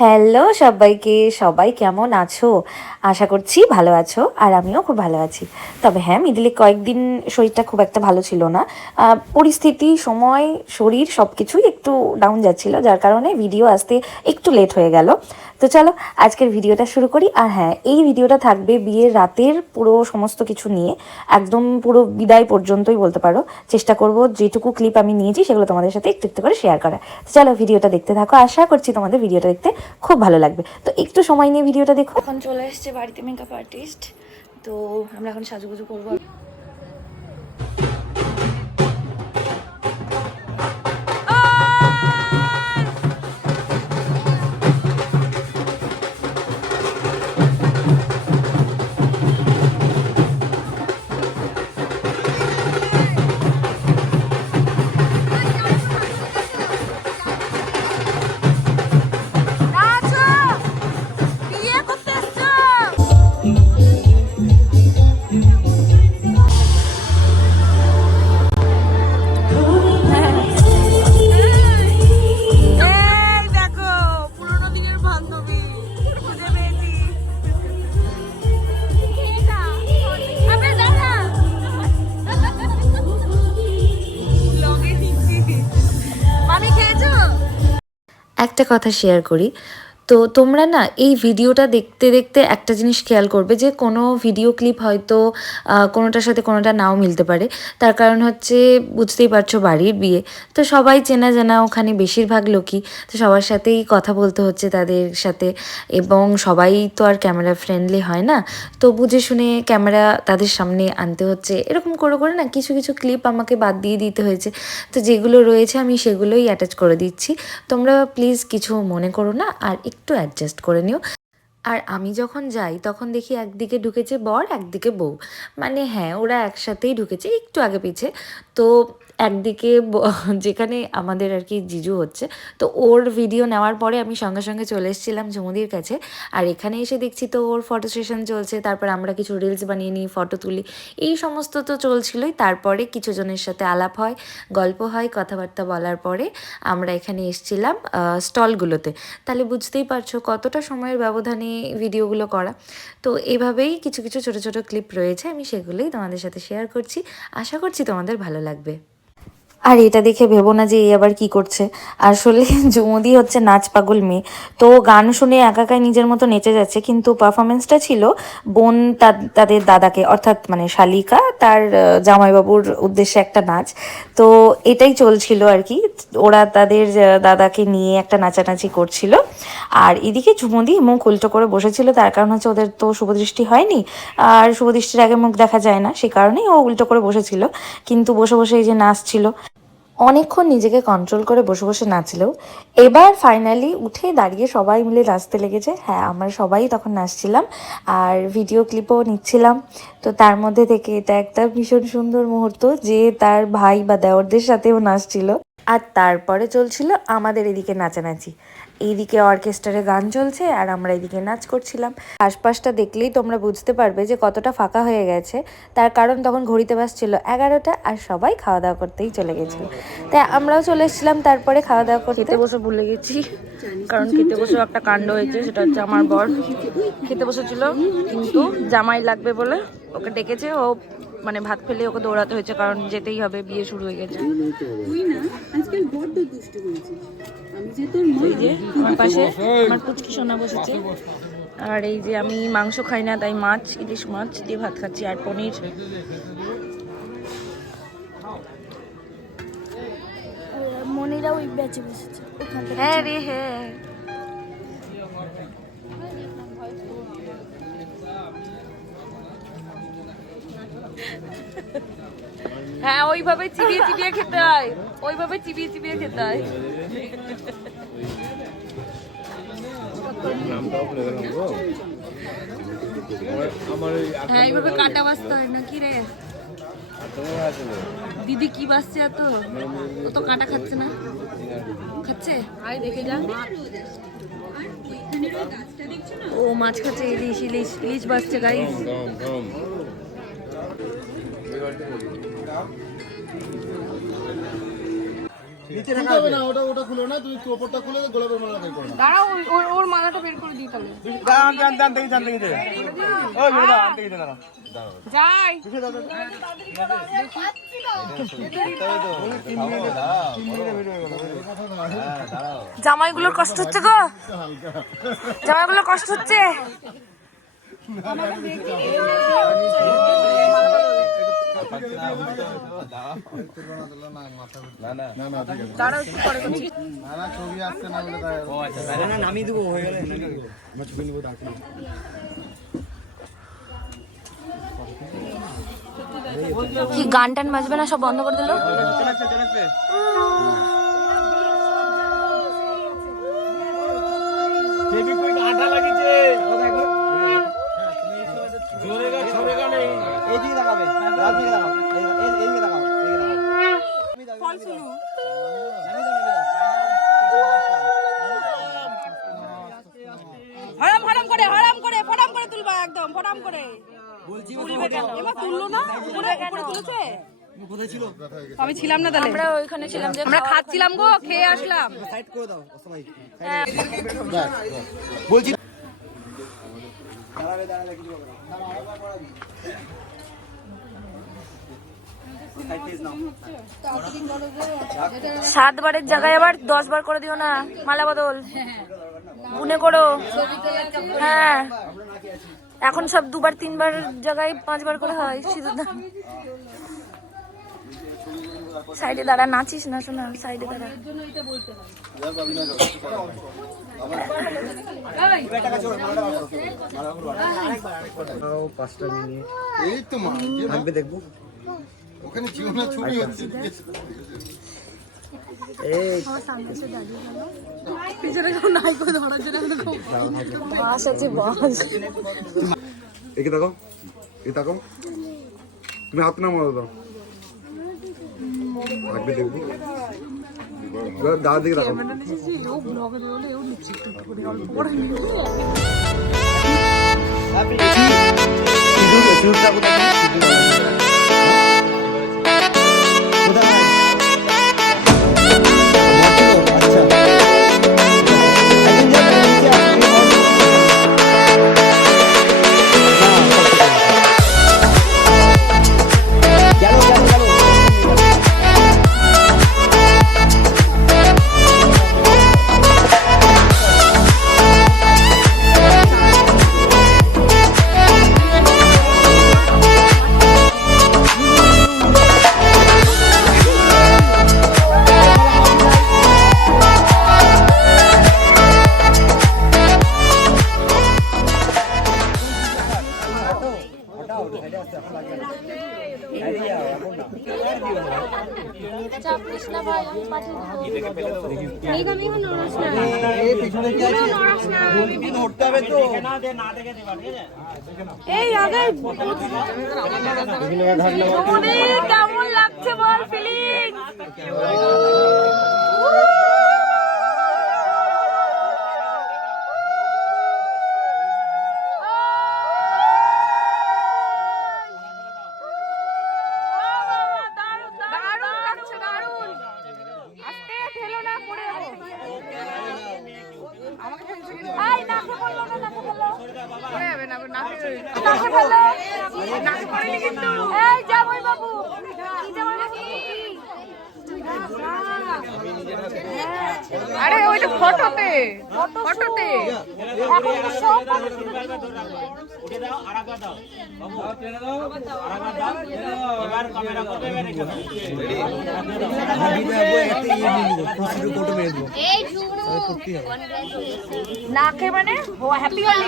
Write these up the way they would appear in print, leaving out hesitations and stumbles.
Hello সবাইকে, সবাই কেমন আছো? আশা করছি ভালো আছো, আর আমিও খুব ভালো আছি। তবে হ্যাঁ, মিডিলে কয়েকদিন শরীরটা খুব একটা ভালো ছিল না। পরিস্থিতি, সময়, শরীর সব কিছুই একটু ডাউন যাচ্ছিল, যার কারণে ভিডিও আসতে একটু লেট হয়ে গেল। তো চলো আজকের ভিডিওটা শুরু করি। আর হ্যাঁ, এই ভিডিওটা থাকবে বিয়ের রাতের পুরো সমস্ত কিছু নিয়ে, একদম পুরো বিদায় পর্যন্তই বলতে পারো। চেষ্টা করব যেটুকু ক্লিপ আমি নিয়েছি সেগুলো তোমাদের সাথে একটু একটু করে শেয়ার করা। চলো ভিডিওটা দেখতে থাকো, আশা করছি তোমাদের ভিডিওটা দেখতে খুব ভালো লাগবে। তো একটু সময় নিয়ে ভিডিওটা দেখো। এখন চলে এসছে বাড়িতে মেকআপ আর্টিস্ট, তো আমরা এখন সাজুগুজু করবো। একটা কথা শেয়ার করি, তো তোমরা না এই ভিডিওটা দেখতে দেখতে একটা জিনিস খেয়াল করবে যে কোনো ভিডিও ক্লিপ হয়তো কোনোটার সাথে কোনোটা নাও মিলতে পারে। তার কারণ হচ্ছে, বুঝতেই পারছো, বাড়ির বিয়ে, তো সবাই চেনা জানা ওখানে বেশিরভাগ লোকই, তো সবার সাথেই কথা বলতে হচ্ছে তাদের সাথে, এবং সবাই তো আর ক্যামেরা ফ্রেন্ডলি হয় না, তো বুঝে শুনে ক্যামেরা তাদের সামনে আনতে হচ্ছে। এরকম করে করে না কিছু কিছু ক্লিপ আমাকে বাদ দিয়ে দিতে হয়েছে, তো যেগুলো রয়েছে আমি সেগুলোই অ্যাটাচ করে দিচ্ছি। তোমরা প্লিজ কিছু মনে করো না, আর একটু অ্যাডজাস্ট করে নিও। আর আমি যখন যাই তখন দেখি একদিকে ঢুকেছে বর, একদিকে বউ, মানে হ্যাঁ, ওরা একসাথেই ঢুকেছে একটু আগে পিছে। তো একদিকে যেখানে আমাদের আর কি জিজু হচ্ছে, তো ওর ভিডিও নেওয়ার পরে আমি সঙ্গে সঙ্গে চলে এসেছিলাম ঝুমুদির কাছে। আর এখানে এসে দেখছি তো ওর ফটো সেশন চলছে, তারপর আমরা কিছু রিলস বানিয়ে নিই, ফটো তুলি, এই সমস্ত তো চলছিলই। তারপরে কিছু জনের সাথে আলাপ হয়, গল্প হয়, কথাবার্তা বলার পরে আমরা এখানে এসেছিলাম স্টলগুলোতে। তাহলে বুঝতেই পারছো কতটা সময়ের ব্যবধানে ভিডিওগুলো করা। তো এভাবেই কিছু কিছু ছোট ছোট ক্লিপ রয়েছে, আমি সেগুলোই তোমাদের সাথে শেয়ার করছি। আশা করছি তোমাদের ভালো লাগবে। আর এটা দেখে ভেবো না যে এই আবার কি করছে। আসলে ঝুমুদি হচ্ছে নাচ পাগল মেয়ে, তো গান শুনে একাকাই নিজের মতো নেচে যাচ্ছে, কিন্তু পারফরমেন্সটা ছিল বোন তাদের দাদাকে, অর্থাৎ মানে শালিকা তার জামাইবাবুর উদ্দেশ্যে একটা নাচ। তো এটাই চলছিল আর কি, ওরা তাদের দাদাকে নিয়ে একটা নাচানাচি করছিল। আর এদিকে ঝুমুদি মুখ উল্টো করে বসেছিল, তার কারণ হচ্ছে ওদের তো শুভদৃষ্টি হয়নি, আর শুভদৃষ্টির আগে মুখ দেখা যায় না, সে কারণেই ও উল্টো করে বসেছিল। কিন্তু বসে বসে এই যে নাচছিল, অনেকক্ষণ নিজেকে কন্ট্রোল করে বসে বসে নাচলেও এবার ফাইনালি উঠে দাঁড়িয়ে সবাই মিলে নাচতে লেগেছে। হ্যাঁ, আমরা সবাই তখন নাচছিলাম আর ভিডিও ক্লিপও নিচ্ছিলাম। তো তার মধ্যে থেকে এটা একটা ভীষণ সুন্দর মুহূর্ত যে তার ভাই বা দেওরদের সাথেও নাচছিল। আর তারপরে চলছিল আমাদের এদিকে নাচানাচি, এইদিকে অর্কেস্ট্রারে গান চলছে আর আমরা এইদিকে নাচ করছিলাম। আশপাশটা দেখলেই তোমরা বুঝতে পারবে যে কতটা ফাঁকা হয়ে গেছে, তার কারণ তখন ঘড়িতে বাজছিল 11টা আর সবাই খাওয়া দাওয়া করতেই চলে গেছিলো। তাই আমরাও চলে এসেছিলাম তারপরে খাওয়া দাওয়া করতে। খেতে বসে ভুলে গেছি, কারণ খেতে বসে একটা কাণ্ড হয়েছে, সেটা হচ্ছে আমার বর খেতে বসেছিল, কিন্তু জামাই লাগবে বলে ওকে ডেকেছে, ও মানে ভাত ফেলে ওকে দৌড়াতে হয়েছে, কারণ যেতেই হবে, বিয়ে শুরু হয়ে গেছে। এই যে আমার পাশে আমার পুচকি সোনা বসেছে, আর এই যে আমি মাংস খাই না, তাই মাছ, ইলিশ মাছ দিয়ে ভাত খাচ্ছি, আর পনির। মনিরাও ওই ব্যাচে বসেছে। হ্যাঁ রে হ্যাঁ, হ্যাঁ ওইভাবে চিবিয়ে চিবিয়ে খেতে হয়, ওইভাবে চিবিয়ে চিবিয়ে খেতে হয়। হ্যাঁ এইভাবে কাটা বাজতে হয় না কি রে দিদি, কি বাজছে এত? ও তো কাটা খাচ্ছে না, খাচ্ছে আয় দেখে যা। ও মাছ খাচ্ছে, ইলিশ ইলিশ ইলিশ বাজছে গাইস। নিচে রাখা হবে না, ওটা খুলো না, তুমি ওপরটা খুলে গোলাপের মালা বের করো। দাঁড়াও ওর মালাটা বের করে দিই তাহলে। দাঁড়ান দেখি ওই বেটা আনতে গিয়ে দাঁড়াও। যাই জামাইগুলোর কষ্ট হচ্ছে গো, জামাইগুলোর কষ্ট হচ্ছে। কি গান টান বাজবে না, সব বন্ধ করে দিল। ফটাম করে তুলবা, একদম ফটাম করে। এবার তুললো না, উপরে তুলেছে। আমি ছিলাম না তাহলে, আমরা ওইখানে ছিলাম, আমরা খাচ্ছিলাম গো, খেয়ে আসলাম। সাইড করে দাও সবাই। বলছি সাত বারের জায়গায় আবার 10 বার করে দিও না, মালা বদল গুনে করো। হ্যাঁ এখন সব 2 বার 3 বার জায়গায় 5 বার করে হয়। সিঁদুর দান সাইডে দাঁড়া, নাচিস না শোনা, সাইডে দাঁড়া। এই তো মা থাকবে, দেখবো ওখানে জীবনা চুরি হচ্ছে। একে দেখো, এ দেখো, তুমি হাত না মারো, দাও থাকবে, দেখবো দাদা দিকে দেখো। কেমন লাগছে বল ফিলিং? আরে ওইটা ফটোতে, ফটোতে নাকে মানে হ্যাপি হোলি।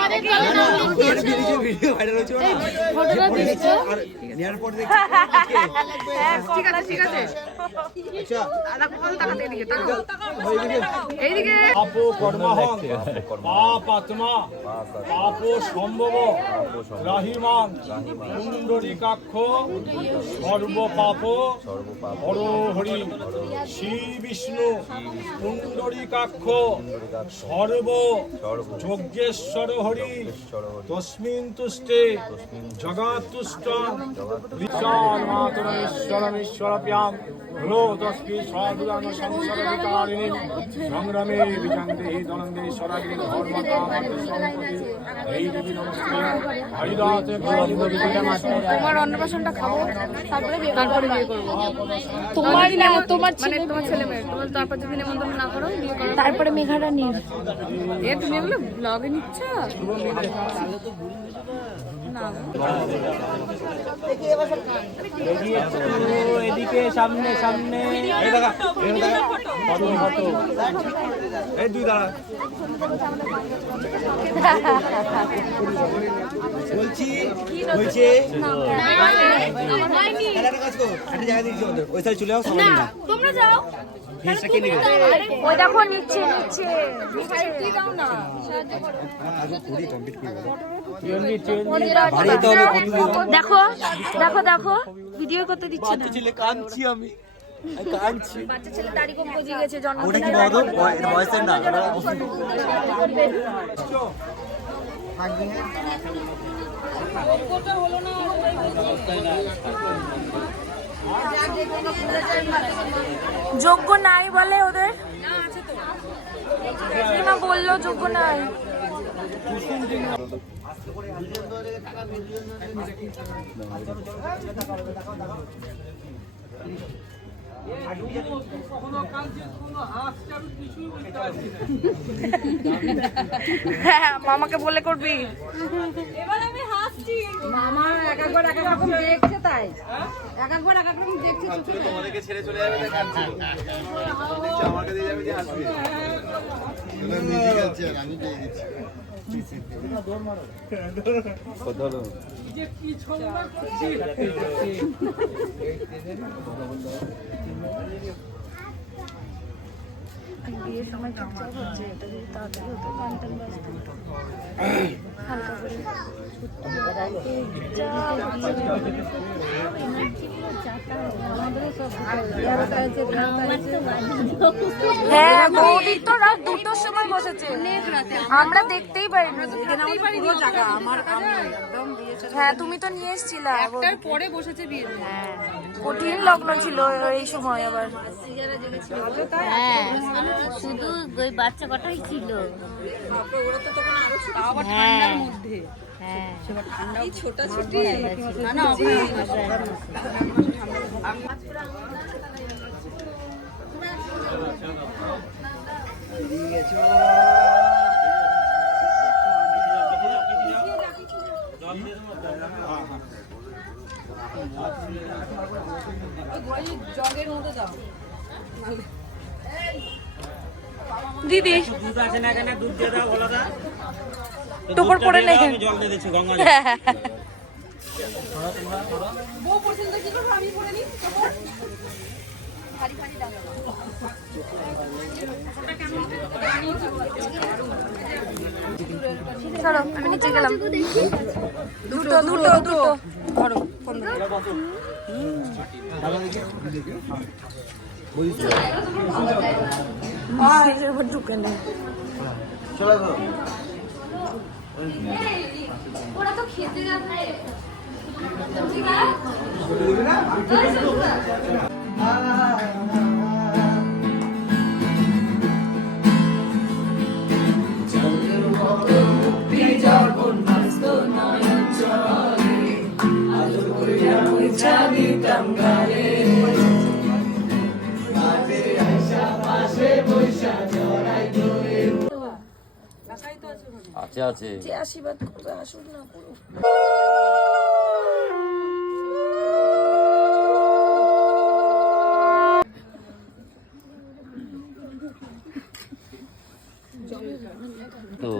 ঠিক আছে ঠিক আছে, এইদিকে পাপো কর্মহং পাপাত্মা পাপো সম্ভব রাহিমাং পুণ্ডরীকাক্ষ সর্ব পাপ হর হরি শ্রী বিষ্ণু পুণ্ডরীকাক্ষ সর্ব যজ্ঞেশ্বর হরি তস্মিন তুষ্টে জগৎতুষ্টং বিশাল মাতরমেশ্বরমেশ্বরভ্যাম হলো তস্মি সাধুরাং ধর্ম সংসারিকারিণী সংগ্রামে বিজঙ্গে দ্বন্দ্বে স্বরাগিনী ধর্মতা সম্পত্তি এই দেবী নমস্তে হরিদাসে তোমার অন্নপ্রাশনটা খাবো, তারপরে বিয়ে করবো। তোমার না, তোমার ছেলে, তোমার ছেলে মেয়ে, তোমার তারপর যদি নেমন্তন্ন না করো, বিয়ে করো। তারপরে মেঘাটা নিয়ে তুমি এগুলো ব্লগে নিচ্ছ না? এদিকে সামনে সামনে এই দুই দাঁড়া বলছি হয়েছে একটা জায়গা দিয়েছি ওই সাইড চলে যাও সবাই না তোমরা যাও। ফেসটা কে নেবে ওই দেখো নিচ্ছে কি দাও না, বাড়িতে হবে কত দেখো দেখো দেখো ভিডিও করতে দিচ্ছে না। ছেলে কাঁদছি আমি কাঁদছি বাচ্চা ছেলে দাড়ি কম গজিয়ে গেছে, জন্ম ওটা কি বলতো ভয়েসের না যোগ্য নাই বলে ওদের, না বললো যোগ্য নাই। হ্যাঁ, মামাকে বলে করবি। মামা এক একবার এক এক রকম দেখছে, তাই এক একবার এক এক রকম দেখছে। তোমাদেরকে ছেড়ে চলে যাবে তাই কাঁদছি দেখছো আমাকে দিয়ে যাবে যে হাসবে মিউজিক আছে আর আমি পেয়ে গেছি বিয়ের সময় চুপচাপ হচ্ছে, এটা যদি তাড়াতাড়ি হতো গান টান বাজতো হালকা করে। হ্যাঁ, বৌদি তো রাত 2টার সময় বসেছে, আমরা দেখতেই পারিনি। হ্যাঁ, তুমি তো নিয়ে এসেছিলা, একটার পরে বসেছে বিয়ে। কঠিন লগ্ন ছিল এই সময় আবার। হ্যাঁ, শুধু ওই বাচ্চা কটাই ছিল। তাও আবার ঠান্ডার মধ্যে। হ্যাঁ, এই ছোটাছুটি না না জগের মধ্যে দাও দিদি দুধ আছে না কেন দুধ দিয়ে দাও বলো না টুকুর পরে নেই। আমি জল দিয়ে দিচ্ছি গঙ্গা বউ পছন্দ কি করবো আমি পরে নিই চলো আমি নিচে গেলাম। দুটো দুটো দুটো ধরো ঢুকে নেই। ওরা তো খেতে যাবে। আছে আছে যে আশীর্বাদ করবে আসুক না করুক। তো